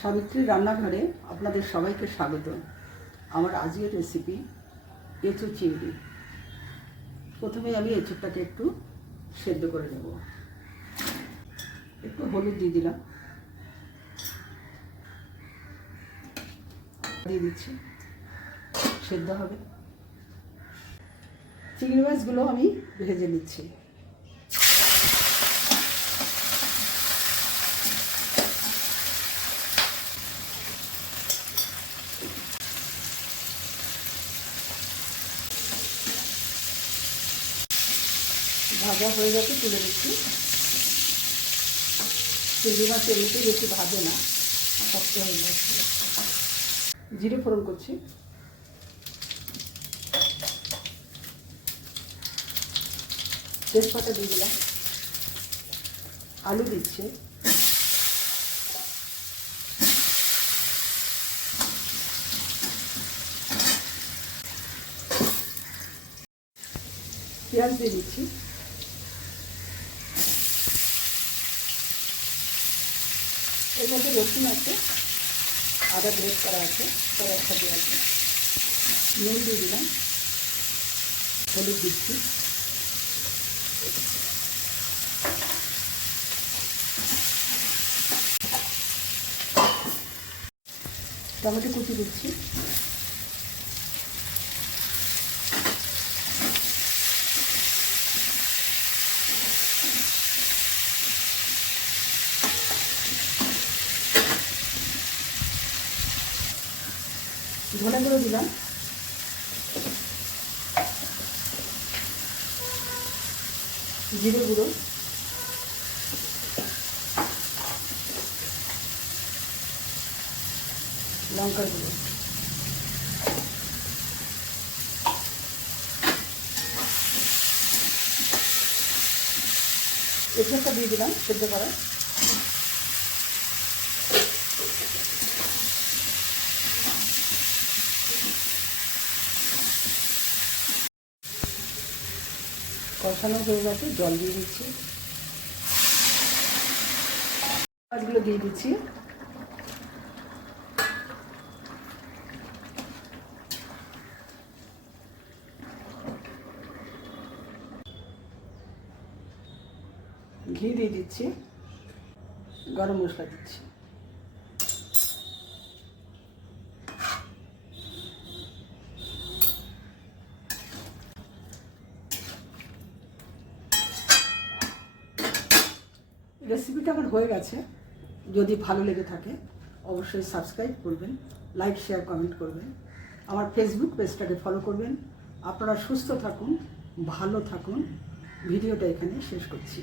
সাবিত্রীর রান্নাঘরে আপনাদের সবাইকে স্বাগত। আমার আজকের রেসিপি এঁচোড় চিংড়ি। প্রথমে আমি এঁচোড়টাকে একটু সেদ্ধ করে নেব। একটু হলুদ দিয়ে দিলাম, দিয়ে দিচ্ছি, সেদ্ধ হবে। চিংড়ি মাছগুলো আমি ভেজে নিচ্ছি। ভাজা হয়ে গেছে, তুলে দিচ্ছি। চিংড়ি মাছ এমনিতেই বেশি ভাজে না, শক্ত হয়ে যাচ্ছে। জিরে ফোড়ন করছি, তেজপাতা দিয়ে দিলাম, আলু দিচ্ছে, পেঁয়াজ দিয়ে দিচ্ছি, এর মধ্যে রসুন আছে, আদা গ্রেট করা আছে, তার একসাথে আছে। নুন দিয়ে দিলাম, হলুদ দিচ্ছি, টমেটো কুচি দিচ্ছি, ধনে গুঁড়ো দিলাম, জিরে গুঁড়ো, লঙ্কা গুঁড়ো, এঁচোড়টা দিয়ে দিলাম সেদ্ধ করা। কষানো হয়ে গেছে, জল দিয়ে দিচ্ছি, মাছগুলো দিয়ে দিচ্ছি, ঘি দিয়ে দিচ্ছি, গরম মশলা দিচ্ছি। রেসিপিটা আমার হয়ে গেছে। যদি ভালো লেগে থাকে অবশ্যই সাবস্ক্রাইব করবেন, লাইক শেয়ার কমেন্ট করবেন, আমার ফেসবুক পেজটাকে ফলো করবেন। আপনারা সুস্থ থাকুন, ভালো থাকুন। ভিডিওটা এখানে শেষ করছি।